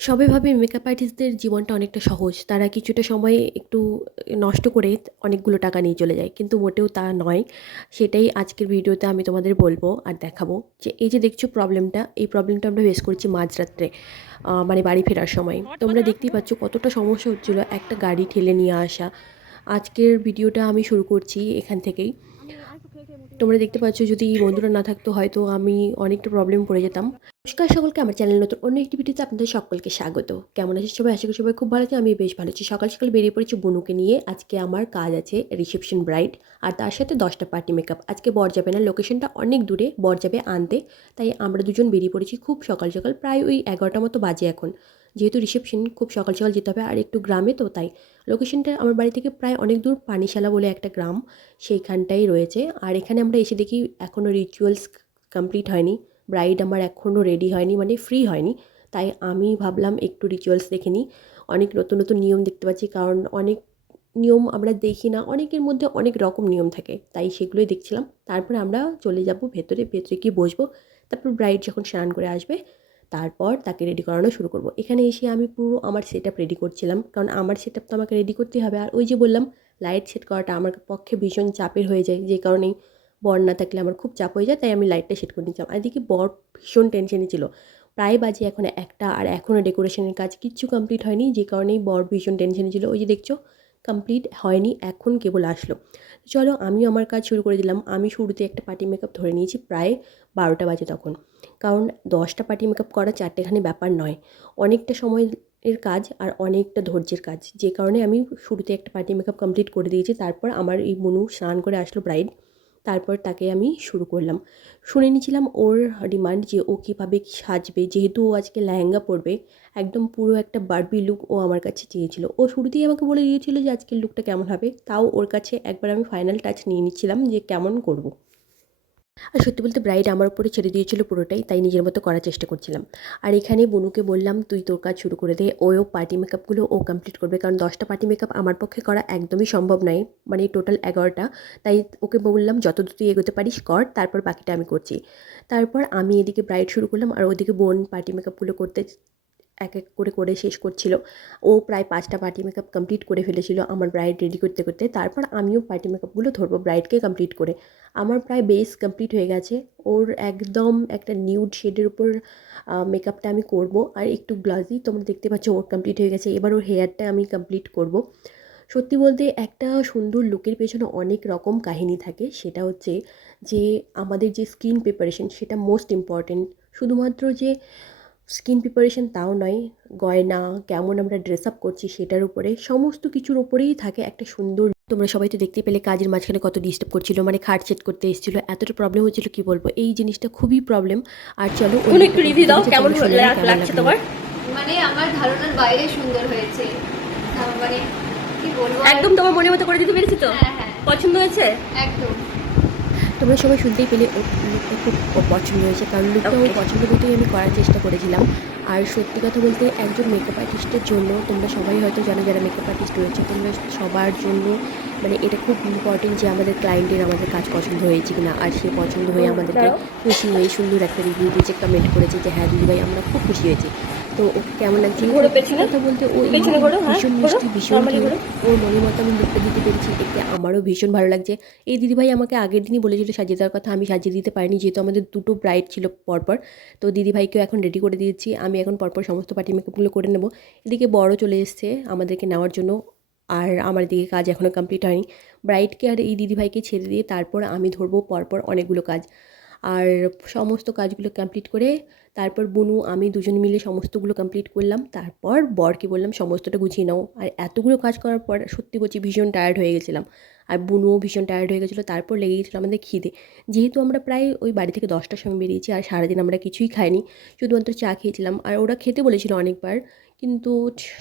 সবাই ভাবে মেকআপ আর্টিস্টদের জীবনটা অনেকটা সহজ। তারা কিছুটা সময় একটু নষ্ট করে অনেকগুলো টাকা নিয়ে চলে যায়। কিন্তু মোটেও তা নয়। সেটাই আজকের ভিডিওতে আমি তোমাদের বলবো আর দেখাবো যে এই যে দেখছো প্রবলেমটা, এই প্রবলেমটা আমরা ফেস করছি মাঝরাত্রে। মানে বাড়ি ফেরার সময়। তোমরা দেখতেই পাচ্ছ কতটা সমস্যা হচ্ছিল একটা গাড়ি ঠেলে নিয়ে আসা। আজকের ভিডিওটা আমি শুরু করছি এখান থেকেই। তোমরা দেখতে পাচ্ছ যদি বন্ধুরা না থাকতো হয়তো আমি অনেকটা প্রবলেম পড়ে যেতাম। নমস্কার সকলকে, আমার চ্যানেল নতুন অন্য একটি ভিডিওতে আপনাদের সকলকে স্বাগত। কেমন আছেন সবাই? আশা করি সবাই খুব ভালো আছে, আমি বেশ ভালো আছি। সকাল সকাল বেরিয়ে পড়েছি বনুকে নিয়ে। আজকে আমার কাজ আছে রিসেপশন ব্রাইড, আর তার সাথে 10টা পার্টি মেকআপ। আজকে বর যাবে না, লোকেশনটা অনেক দূরে, বর যাবে আনতে। তাই আমরা দুজন বেরিয়ে পড়েছি খুব সকাল সকাল, প্রায় ওই 11টা মতো বাজে এখন। যেহেতু রিসেপশন খুব সকাল সকাল যেতে হবে, আর একটু গ্রামে তো তাই লোকেশনটা আমার বাড়ি থেকে প্রায় অনেক দূর, পানিশালা বলে একটা গ্রাম সেইখানটাই রয়েছে। আর এখানে আমরা এসে দেখি এখনও রিচুয়ালস কমপ্লিট হয়নি, ব্রাইড আমার এখনও রেডি হয়নি, মানে ফ্রি হয়নি। তাই আমি ভাবলাম একটু রিচুয়ালস দেখে নিই। অনেক নতুন নতুন নিয়ম দেখতে পাচ্ছি, কারণ অনেক নিয়ম আমরা দেখি না, অনেকের মধ্যে অনেক রকম নিয়ম থাকে, তাই সেগুলোই দেখছিলাম। তারপরে আমরা চলে যাব ভেতরে, ভেতরে গিয়ে বসবো। তারপর ব্রাইড যখন স্নান করে আসবে তারপর তাকে রেডি করানো শুরু করব। এখানে এসে আমি পুরো আমার সেট আপ রেডি করছিলাম, কারণ আমার সেট আপ তো আমাকে রেডি করতেই হবে। আর ওই যে বললাম, লাইট সেট করাটা আমার পক্ষে ভীষণ চাপের হয়ে যায়, যে কারণেই বর না থাকলে আমার খুব চাপ হয়ে যায়, তাই আমি লাইটটা সেট করে নিচ্ছিলাম। আর এদিকে বর ভীষণ টেনশনে ছিল। প্রায় বাজে এখন একটা, আর এখনও ডেকোরেশনের কাজ কিচ্ছু কমপ্লিট হয়নি, যে কারণেই বর ভীষণ টেনশনে ছিল। ওই যে দেখছো কমপ্লিট হয়নি, এখন কেবল আসলো। চলো আমিও আমার কাজ শুরু করে দিলাম। আমি শুরুতে একটা পার্টি মেকআপ ধরে নিয়েছি প্রায় 12টা বাজে তখন, কারণ 10টা পার্টি মেকআপ করা চারটেখানি ব্যাপার নয়, অনেকটা সময়ের কাজ আর অনেকটা ধৈর্যের কাজ, যে কারণে আমি শুরুতে একটা পার্টি মেকআপ কমপ্লিট করে দিয়েছি। তারপর আমার এই বুনু স্নান করে আসলো ব্রাইড, তারপর তাকে আমি শুরু করলাম। শুনে নিয়েছিলাম ওর ডিমান্ড যে ও কীভাবে সাজবে, যেহেতু ও আজকে লেহেঙ্গা পরবে, একদম পুরো একটা বারবি লুক ও আমার কাছে চেয়েছিল। ও শুরুতেই আমাকে বলে দিয়েছিল যে আজকের লুকটা কেমন হবে, তাও ওর কাছে একবার আমি ফাইনাল টাচ নিয়ে নিচ্ছিলাম যে কেমন করব। আর সত্যি বলতে ব্রাইড আমার উপরে ছেড়ে দিয়েছিল পুরোটাই, তাই নিজের মতো করার চেষ্টা করছিলাম। আর এখানে বনুকে বললাম তুই তোর কাজ শুরু করে দে, ওও পার্টি মেকআপগুলো ও কমপ্লিট করবে, কারণ 10টা পার্টি মেকআপ আমার পক্ষে করা একদমই সম্ভব নয়, মানে টোটাল 11টা। তাই ওকে বললাম যত তুই এগোতে পারিস কর, তারপর বাকিটা আমি করছি। তারপর আমি এদিকে ব্রাইড শুরু করলাম, আর ওদিকে বোন পার্টি মেকআপগুলো করতে এক এক করে করে শেষ করছিল। ও প্রায় 5টা পার্টি মেকআপ কমপ্লিট করে ফেলেছিল আমার ব্রাইড রেডি করতে করতে। তারপর আমিও পার্টি মেকআপগুলো ধরবো ব্রাইডকে কমপ্লিট করে। আমার প্রায় বেস কমপ্লিট হয়ে গেছে। ওর একদম একটা নিউড শেডের উপর মেকআপটা আমি করব, আর একটু গ্লাসি, তোমরা দেখতে পাচ্ছ ওর কমপ্লিট হয়ে গেছে। এবার ওর হেয়ারটা আমি কমপ্লিট করব। সত্যি বলতে একটা সুন্দর লুকের পেছনে অনেক রকম কাহিনী থাকে, সেটা হচ্ছে যে আমাদের যে স্কিন প্রিপারেশন সেটা মোস্ট ইম্পর্ট্যান্ট। শুধুমাত্র যে স্কিন প্রিপারেশন তাও নয়, গয়না, কেমন আমরা ড্রেস আপ করছি সেটার উপরে, সমস্ত কিছুর উপরেই থাকে একটা সুন্দর। তোমরা সবাই তো দেখতে পেলে কাজের মাঝখানে কত ডিস্টার্ব করছিল, মানে খাট সেট করতে এসেছিল, এতটা প্রবলেম হচ্ছিল কি বলবো, এই জিনিসটা খুবই প্রবলেম। আর চলো ওই একটু রিভিউ দাও, কেমন লাগছে তোমার? মানে আমার ধারণার বাইরে সুন্দর হয়েছে। মানে কি বলবো, একদম তোমার মনের মতো করে দিতে পেরেছি তো? হ্যাঁ হ্যাঁ পছন্দ হয়েছে? একদম। তোমরা সবাই শুনতেই পেলে ওর লুকটা খুব পছন্দ হয়েছে, কারণ লুকটা ওর পছন্দ মতোই আমি করার চেষ্টা করেছিলাম। আর সত্যি কথা বলতে একজন মেকআপ আর্টিস্টের জন্য, তোমরা সবাই হয়তো জানো যারা মেকআপ আর্টিস্ট রয়েছে, তোমরা সবার জন্য মানে এটা খুব ইম্পর্টেন্ট যে আমাদের ক্লায়েন্টের আমাদের কাজ পছন্দ হয়েছে কিনা, আর সে পছন্দ হয়ে আমাদেরকে খুশি হয়ে সুন্দর একটা রিভিউ দিয়েছে, কমেন্ট করেছে যে হ্যাঁ দিদিভাই আমরা খুব খুশি হয়েছি। তো ওকে কেমন লাগছে কথা বলতে, ও ভীষণ মিষ্টি, ভীষণ কিউট, ওর মনের মতো আমি লুকটা দিতে পেরেছি, দেখতে আমারও ভীষণ ভালো লাগছে। এই দিদিভাই আমাকে আগের দিনই বলেছিল সাজিয়ে দেওয়ার কথা, আমি সাজিয়ে দিতে পারিনি যেহেতু আমাদের দুটো ব্রাইড ছিল পরপর। তো দিদিভাইকেও এখন রেডি করে দিয়েছি, আমি এখন পরপর সমস্ত পার্টি মেকআপগুলো করে নেব। এদিকে বড় চলে এসছে আমাদেরকে নেওয়ার জন্য, আর আমার দিকে কাজ এখনও কমপ্লিট হয়নি। ব্রাইডকে আর এই দিদিভাইকে ছেড়ে দিয়ে তারপর আমি ধরবো পরপর অনেকগুলো কাজ। আর সমস্ত কাজগুলো কমপ্লিট করে তারপর বুনু আমি দুজনে মিলে সমস্তগুলো কমপ্লিট করলাম। তারপর বরকে বললাম সমস্তটা গুছিয়ে নাও। আর এতগুলো কাজ করার পর সত্যি বলছি ভীষণ টায়ার্ড হয়ে গেছিলাম, আর বুনুও ভীষণ টায়ার্ড হয়ে গেছিলো। তারপর লেগে গেছিলো আমাদের খিদে, যেহেতু আমরা প্রায় ওই বাড়ি থেকে 10টার সময় বেরিয়েছি, আর সারাদিন আমরা কিছুই খাইনি, শুধুমাত্র চা খেয়েছিলাম। আর ওরা খেতে বলেছিল অনেকবার, কিন্তু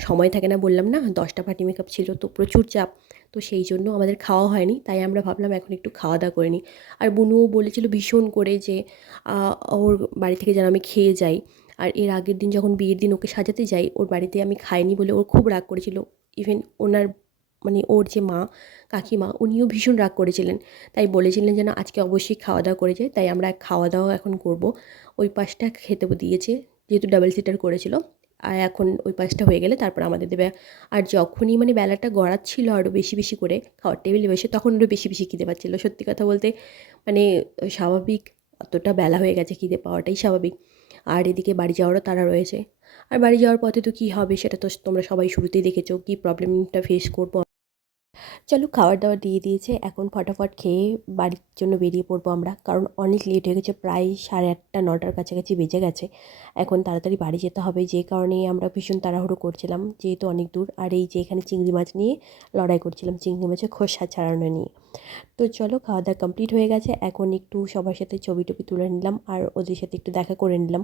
সময় থাকে না, বললাম না 10টা পার্টি মেকআপ ছিল তো প্রচুর চাপ, তো সেই জন্য আমাদের খাওয়া হয়নি। তাই আমরা ভাবলাম এখন একটু খাওয়া দাওয়া করে নিই। আর বুনুও বলেছিল ভীষণ করে যে ওর বাড়ি থেকে যেন আমি খেয়ে যাই। আর এর আগের দিন যখন বিয়ের দিন ওকে সাজাতে যাই, ওর বাড়িতে আমি খাইনি বলে ওর খুব রাগ করেছিল। ইভেন ওনার মানে ওর যে মা, কাকিমা, উনিও ভীষণ রাগ করেছিলেন। তাই বলেছিলেন যেন আজকে অবশ্যই খাওয়া দাওয়া করে যায়, তাই আমরা খাওয়া দাওয়া এখন করব। ওই পাশটা খেতে দিয়েছে, যেহেতু ডাবল সিটার করেছিল। আর এখন ওই পাশটা হয়ে গেলে তারপর আমাদের দেবে। আর যখনই মানে বেলাটা গড়াচ্ছিল আরও বেশি বেশি করে খাওয়ার টেবিলে বসে, তখন আরও বেশি বেশি খিদে পাচ্ছিল। সত্যি কথা বলতে মানে স্বাভাবিক, অতটা বেলা হয়ে গেছে, খিদে পাওয়াটাই স্বাভাবিক। আর এদিকে বাড়ি যাওয়ারও তাড়া রয়েছে। আর বাড়ি যাওয়ার পথে তো কী হবে সেটা তো তোমরা সবাই শুরুতেই দেখেছো, কী প্রবলেমটা ফেস করবো। চলো, খাবার দাবার দিয়ে দিয়েছে, এখন ফটাফট খেয়ে বাড়ির জন্য বেরিয়ে পড়বো আমরা, কারণ অনেক লেট হয়ে গেছে, প্রায় 8:30 9টার কাছাকাছি বেজে গেছে। এখন তাড়াতাড়ি বাড়ি যেতে হবে, যে কারণে আমরা ভীষণ তাড়াহুড়ো করছিলাম, যেহেতু অনেক দূর। আর এই যে এখানে চিংড়ি মাছ নিয়ে লড়াই করছিলাম, চিংড়ি মাছের খোসা ছাড়ানো নিয়ে। তো চলো, খাওয়া দাওয়া কমপ্লিট হয়ে গেছে, এখন একটু সবার সাথে ছবি টবি তুলে নিলাম আর ওদের সাথে একটু দেখা করে নিলাম,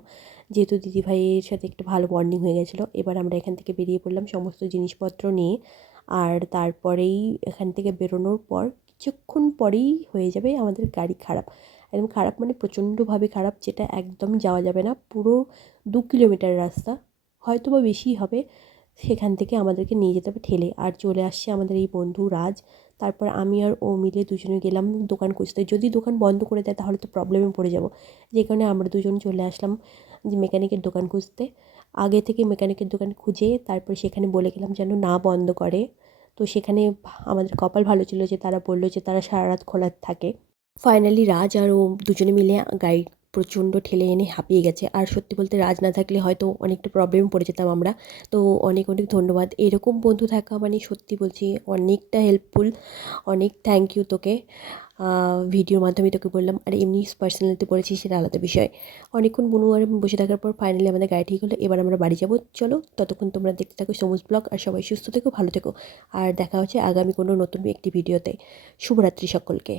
যেহেতু দিদিভাইয়ের সাথে একটু ভালো বন্ডিং হয়ে গেছিলো। এবার আমরা এখান থেকে বেরিয়ে পড়লাম সমস্ত জিনিসপত্র নিয়ে। আর তারপরেই এখান থেকে বেরোনোর পর কিছুক্ষণ পরেই হয়ে যাবে আমাদের গাড়ি খারাপ। একদম খারাপ মানে প্রচণ্ডভাবে খারাপ, যেটা একদম যাওয়া যাবে না। পুরো 2 কিলোমিটার রাস্তা, হয়তো বা বেশিই হবে, সেখান থেকে আমাদেরকে নিয়ে যেতে হবে ঠেলে। আর চলে আসছে আমাদের এই বন্ধু রাজ। তারপর আমি আর ও মিলে দুজনে গেলাম দোকান খুঁজতে। যদি দোকান বন্ধ করে দেয় তাহলে তো প্রবলেমে পড়ে যাব, যে কারণে আমরা দুজন চলে আসলাম যে মেকানিকের দোকান খুঁজতে। আগে থেকে মেকানিকের দোকান খুঁজে তারপর সেখানে বলে গেলাম যেন না বন্ধ করে। তো সেখানে আমাদের কপাল ভালো ছিল যে তারা বললো যে তারা সারা রাত খোলা থাকে। ফাইনালি রাজ আর ও দুজনে মিলে গাড়ি প্রচণ্ড ঠেলে এনে হাঁপিয়ে গেছে। আর সত্যি বলতে রাজ না থাকলে হয়তো অনেকটা প্রবলেমে পড়ে যেতাম আমরা। তো অনেক অনেক ধন্যবাদ, এরকম বন্ধু থাকা মানে সত্যি বলছি অনেকটা হেল্পফুল। অনেক থ্যাংক ইউ তোকে। ভিডিওর মাধ্যমে তোকে বললাম, আর এমনি পার্সোনালিতে বলেছি সেটা আলাদা বিষয়। অনেকক্ষণ বনুয়ারে বসে থাকার পর ফাইনালি আমাদের গাড়ি ঠিক হলো, এবার আমরা বাড়ি যাবো। চলো, ততক্ষণ তোমরা দেখতে থাকো সবুজ ব্লগ, আর সবাই সুস্থ থেকো, ভালো থেকো। আর দেখা হচ্ছে আগামী কোনো নতুন একটি ভিডিওতে। শুভরাত্রি সকলকে।